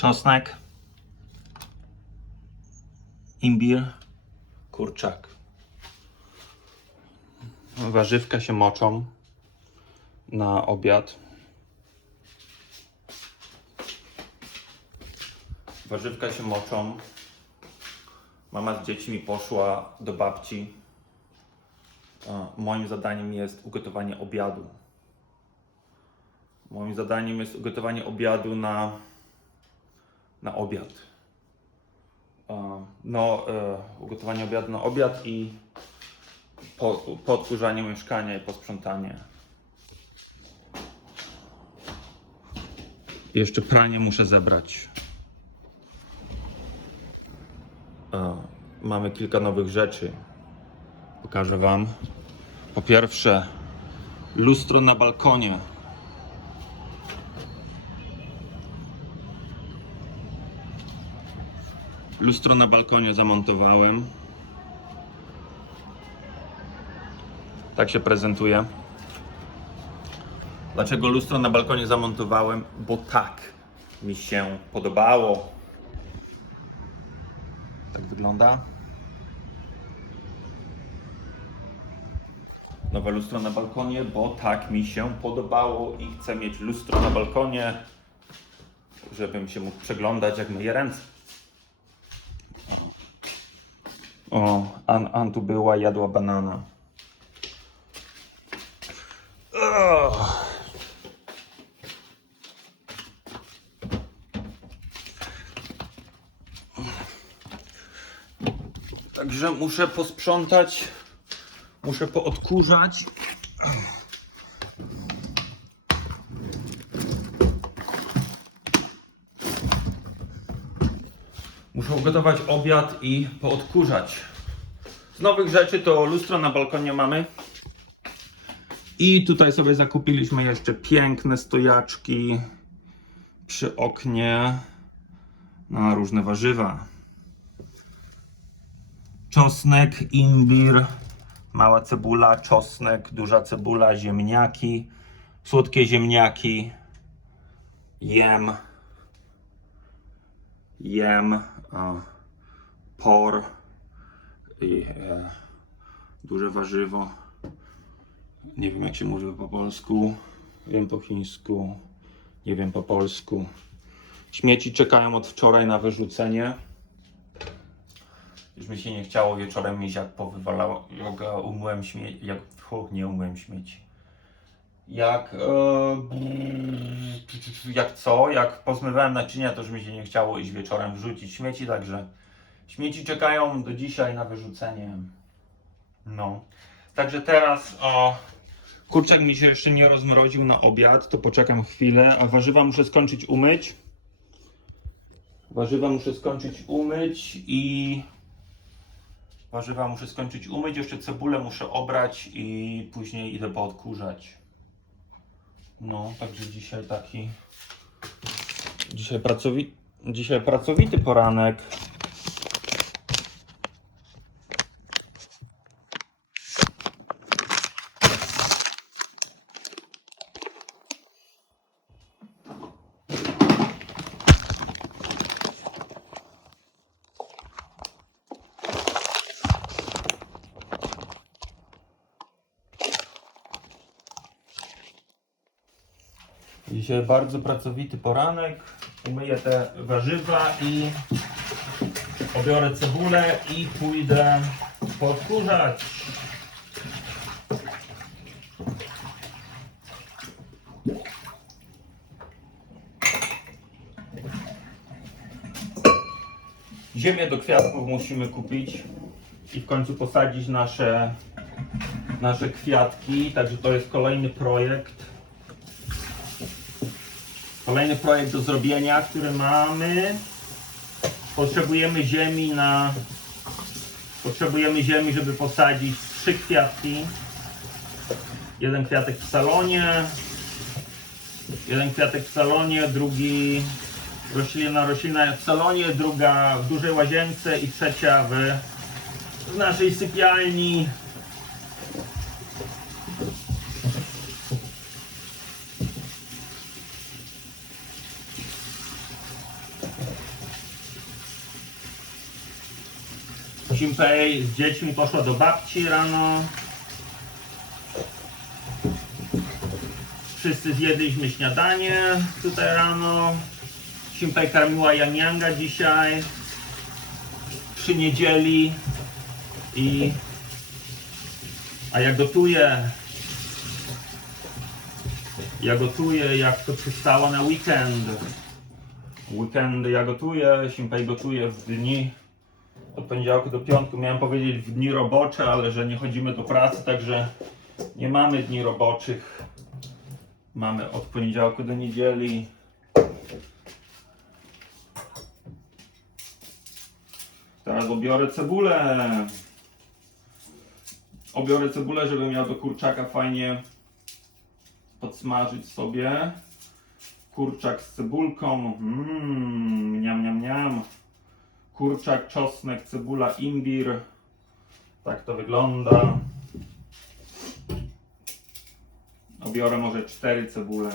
czosnek, imbir, kurczak. Warzywka się moczą na obiad. Warzywka się moczą. Mama z dziećmi poszła do babci. Moim zadaniem jest ugotowanie obiadu. Moim zadaniem jest ugotowanie obiadu na, na obiad. No, e, ugotowanie obiadu na obiad i po, podkurzanie mieszkania i posprzątanie. Jeszcze pranie muszę zebrać. E, Mamy kilka nowych rzeczy. Pokażę Wam. Po pierwsze, lustro na balkonie. Lustro na balkonie zamontowałem. Tak się prezentuje. Dlaczego lustro na balkonie zamontowałem? Bo tak mi się podobało. Tak wygląda. Nowe lustro na balkonie, bo tak mi się podobało i chcę mieć lustro na balkonie, żebym się mógł przeglądać jak myję ręce. O, An, An tu była, jadła banana. Ugh. Także muszę posprzątać, muszę poodkurzać. Muszę ugotować obiad i poodkurzać. Z nowych rzeczy to lustro na balkonie mamy. I tutaj sobie zakupiliśmy jeszcze piękne stojaczki przy oknie na różne warzywa. Czosnek, imbir, mała cebula, czosnek, duża cebula, ziemniaki, słodkie ziemniaki, jem, jem, por i e, duże warzywo. Nie wiem jak się mówi po polsku, wiem po chińsku, nie wiem po polsku. Śmieci czekają od wczoraj na wyrzucenie. Już mi się nie chciało wieczorem mieć jak powywalało, jak umyłem śmieci, jak, nie umyłem śmieci. Jak, e, jak co, jak pozmywałem naczynia, to już mi się nie chciało iść wieczorem wrzucić śmieci, także śmieci czekają do dzisiaj na wyrzucenie. No. Także teraz o, kurczak mi się jeszcze nie rozmroził na obiad, to poczekam chwilę, a warzywa muszę skończyć umyć. Warzywa muszę skończyć umyć i warzywa muszę skończyć umyć, jeszcze cebulę muszę obrać i później idę poodkurzać. No, także dzisiaj taki dzisiaj, pracowi... dzisiaj pracowity poranek. Dzisiaj bardzo pracowity poranek. Umyję te warzywa i obiorę cebulę i pójdę podkurzać. Ziemię do kwiatków musimy kupić i w końcu posadzić nasze, nasze kwiatki. Także to jest kolejny projekt. Kolejny projekt do zrobienia, który mamy. Potrzebujemy ziemi na. Potrzebujemy ziemi, żeby posadzić trzy kwiatki. Jeden kwiatek w salonie. Jeden kwiatek w salonie, drugi roślina, roślina w salonie, druga w dużej łazience i trzecia w, w naszej sypialni. Simpej z dziećmi poszła do babci rano. Wszyscy zjedliśmy śniadanie tutaj rano. Simpej karmiła Janianga dzisiaj przy niedzieli i a ja gotuję ja gotuję jak to przystało na weekend weekendy ja gotuję Simpej gotuje w dni od poniedziałku do piątku miałem powiedzieć w dni robocze, ale że nie chodzimy do pracy, także nie mamy dni roboczych mamy od poniedziałku do niedzieli Teraz obiorę cebulę. Obiorę cebulę, żeby miał do kurczaka fajnie podsmażyć sobie. Kurczak z cebulką. Mmm, niam, niam, niam. Kurczak, czosnek, cebula, imbir. Tak to wygląda. Obiorę może cztery cebule.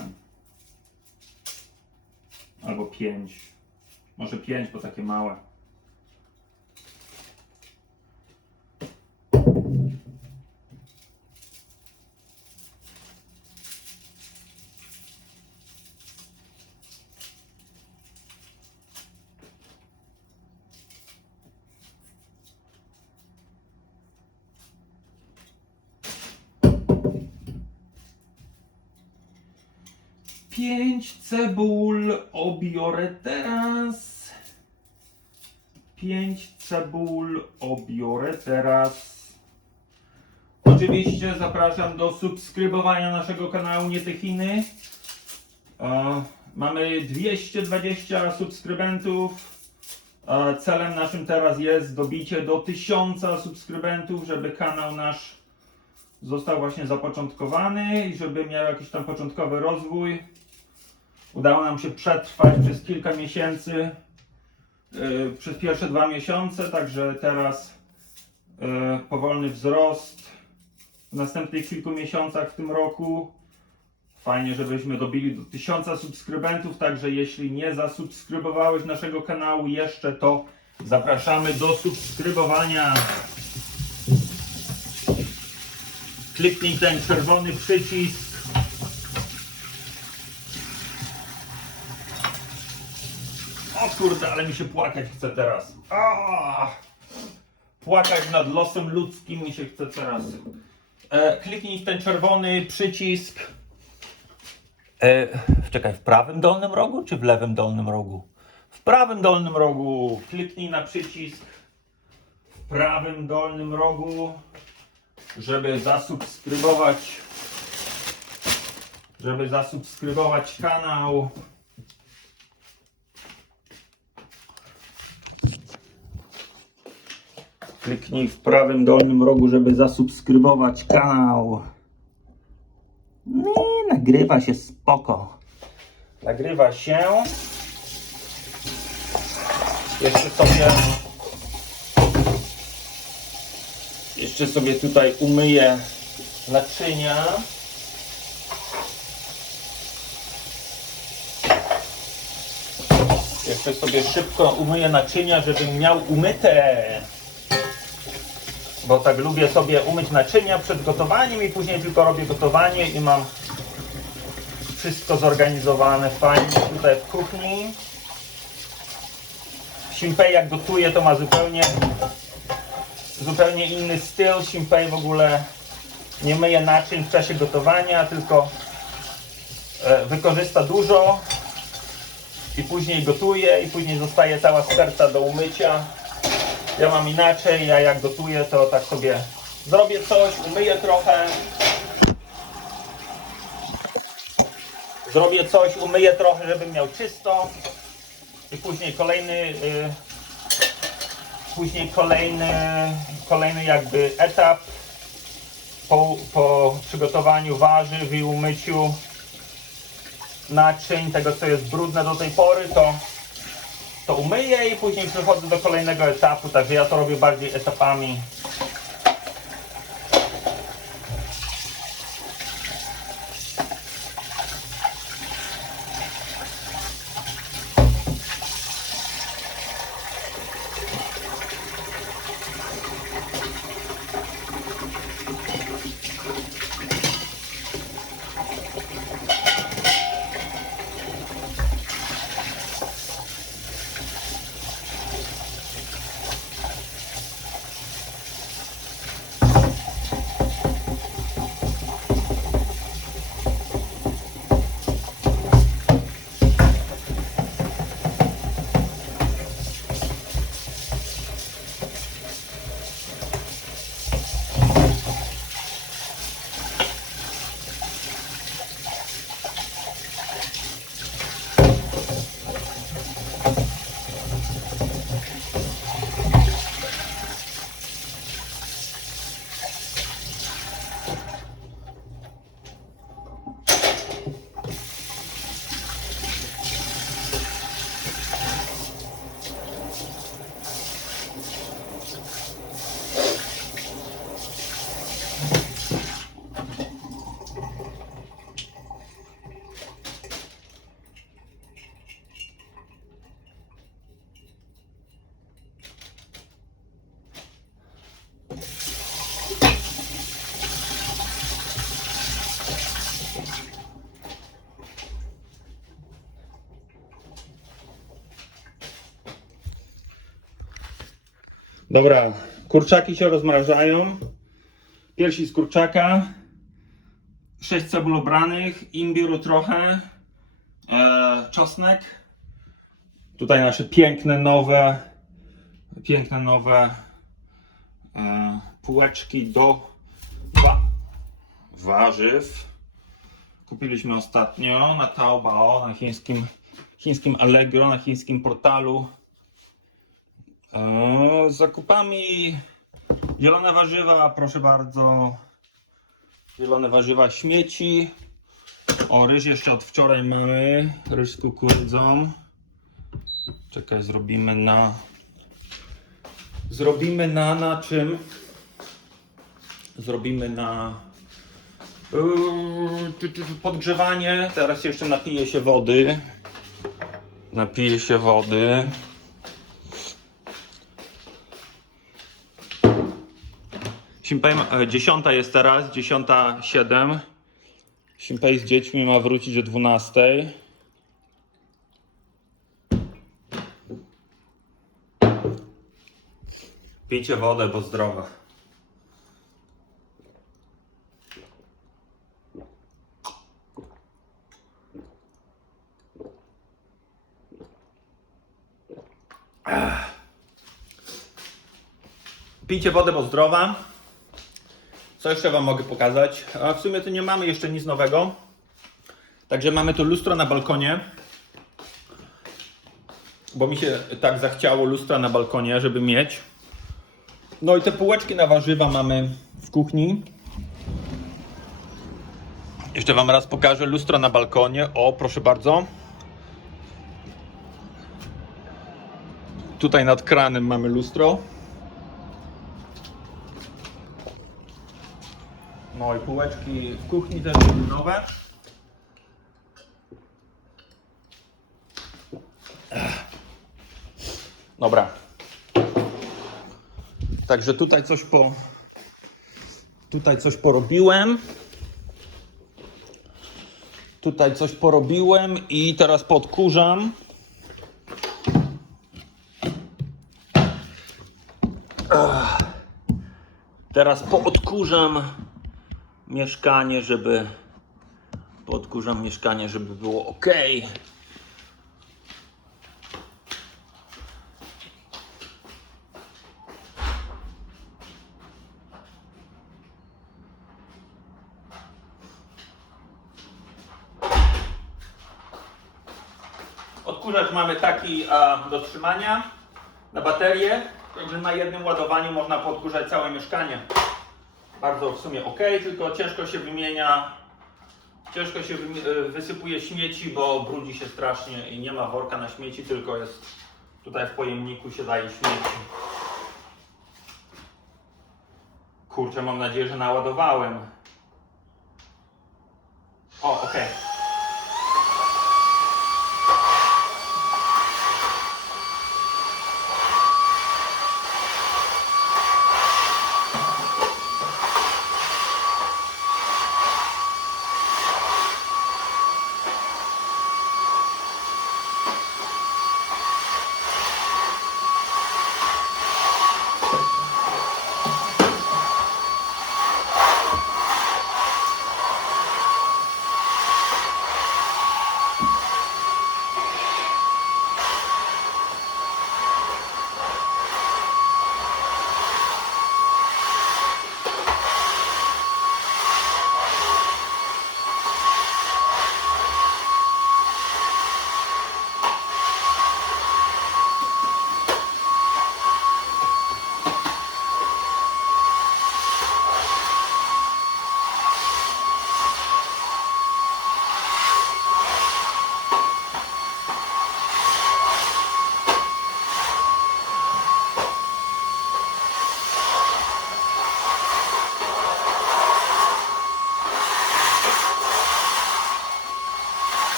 Albo pięć. Może pięć, bo takie małe. Pięć cebul obiorę teraz. Pięć cebul obiorę teraz. Oczywiście zapraszam do subskrybowania naszego kanału Nie te Chiny. E, mamy 220 subskrybentów. E, celem naszym teraz jest dobicie do 1000 subskrybentów, żeby kanał nasz został właśnie zapoczątkowany i żeby miał jakiś tam początkowy rozwój. Udało nam się przetrwać przez kilka miesięcy, yy, przez pierwsze dwa miesiące, także teraz yy, powolny wzrost w następnych kilku miesiącach w tym roku. Fajnie, żebyśmy dobili do 1000 subskrybentów, także jeśli nie zasubskrybowałeś naszego kanału jeszcze, to zapraszamy do subskrybowania. Kliknij ten czerwony przycisk. Kurde, ale mi się płakać chce teraz. Płakać nad losem ludzkim mi się chce teraz. E, kliknij w ten czerwony przycisk. E, czekaj, w prawym dolnym rogu czy w lewym dolnym rogu? W prawym dolnym rogu. Kliknij na przycisk w prawym dolnym rogu żeby zasubskrybować żeby zasubskrybować kanał kliknij w prawym dolnym rogu żeby zasubskrybować kanał no i nagrywa się spoko nagrywa się jeszcze sobie Jeszcze sobie tutaj umyję naczynia. Jeszcze sobie szybko umyję naczynia, żebym miał umyte. Bo tak lubię sobie umyć naczynia przed gotowaniem i później tylko robię gotowanie i mam wszystko zorganizowane fajnie tutaj w kuchni. Simpei jak gotuje to ma zupełnie zupełnie inny styl. Simpei w ogóle nie myje naczyń w czasie gotowania, tylko e, wykorzysta dużo i później gotuje i później zostaje cała sterta do umycia. Ja mam inaczej, ja jak gotuję to tak sobie zrobię coś, umyję trochę. Zrobię coś, umyję trochę, żebym miał czysto i później kolejny y, później kolejny, kolejny jakby etap po, po przygotowaniu warzyw i umyciu naczyń, tego co jest brudne do tej pory, to, to umyję i później przechodzę do kolejnego etapu, także ja to robię bardziej etapami. Dobra, kurczaki się rozmrażają. Piersi z kurczaka. 6 cebul obranych, imbiru trochę, e, czosnek. Tutaj nasze piękne, nowe, piękne, nowe e, półeczki do wa warzyw. Kupiliśmy ostatnio na Taobao, na chińskim, chińskim Allegro, na chińskim portalu. E, z zakupami zielone warzywa, proszę bardzo. Zielone warzywa, śmieci. O, ryż jeszcze od wczoraj mamy. Ryż z kukurydzą. Czekaj, zrobimy na. Zrobimy na na czym? Zrobimy na. Yy, Podgrzewanie. Teraz jeszcze napiję się wody. Napiję się wody. Simpej, e, dziesiąta jest teraz, dziesiąta siedem. Simpej z dziećmi ma wrócić o 12. Pijcie wodę, bo zdrowa. Pijcie wodę, bo zdrowa. Co jeszcze Wam mogę pokazać? A w sumie to nie mamy jeszcze nic nowego. Także mamy tu lustro na balkonie. Bo mi się tak zachciało lustra na balkonie, żeby mieć. No i te półeczki na warzywa mamy w kuchni. Jeszcze Wam raz pokażę lustro na balkonie. O, proszę bardzo. Tutaj nad kranem mamy lustro. No i półeczki w kuchni też nowe. Dobra. Także tutaj coś po. Tutaj coś porobiłem. Tutaj coś porobiłem i teraz podkurzam. Teraz poodkurzam mieszkanie, żeby podkurzam mieszkanie, żeby było ok. Odkurzacz mamy taki a, do trzymania na baterię, także na jednym ładowaniu można podkurzać całe mieszkanie bardzo w sumie ok, tylko ciężko się wymienia, ciężko się e, wysypuje śmieci, bo brudzi się strasznie i nie ma worka na śmieci, tylko jest tutaj w pojemniku się daje śmieci. Kurczę, mam nadzieję, że naładowałem. O, ok. jeszcze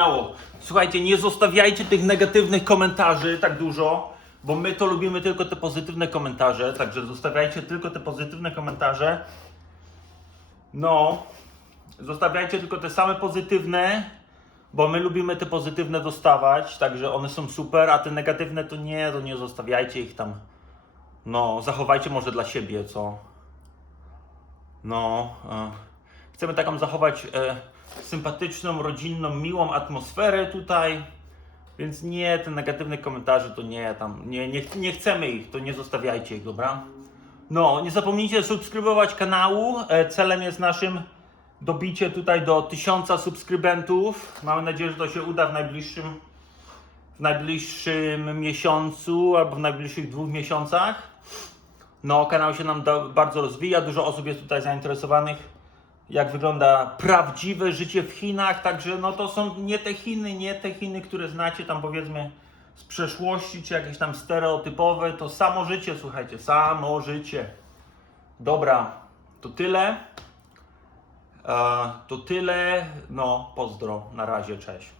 przypomniało. Słuchajcie, nie zostawiajcie tych negatywnych komentarzy tak dużo, bo my to lubimy tylko te pozytywne komentarze, także zostawiajcie tylko te pozytywne komentarze. No, zostawiajcie tylko te same pozytywne, bo my lubimy te pozytywne dostawać, także one są super, a te negatywne to nie, to nie zostawiajcie ich tam. No, zachowajcie może dla siebie, co? No, e, chcemy taką zachować e, sympatyczną, rodzinną, miłą atmosferę tutaj. Więc nie, te negatywne komentarze to nie, tam, nie, nie, nie chcemy ich, to nie zostawiajcie ich, dobra? No, nie zapomnijcie subskrybować kanału. E, celem jest naszym dobicie tutaj do 1000 subskrybentów. Mamy nadzieję, że to się uda w najbliższym, w najbliższym miesiącu albo w najbliższych dwóch miesiącach. No, kanał się nam do, bardzo rozwija, dużo osób jest tutaj zainteresowanych, jak wygląda prawdziwe życie w Chinach, także no to są nie te Chiny, nie te Chiny, które znacie tam powiedzmy z przeszłości, czy jakieś tam stereotypowe, to samo życie, słuchajcie, samo życie. Dobra, to tyle. E, to tyle, no pozdro, na razie, cześć.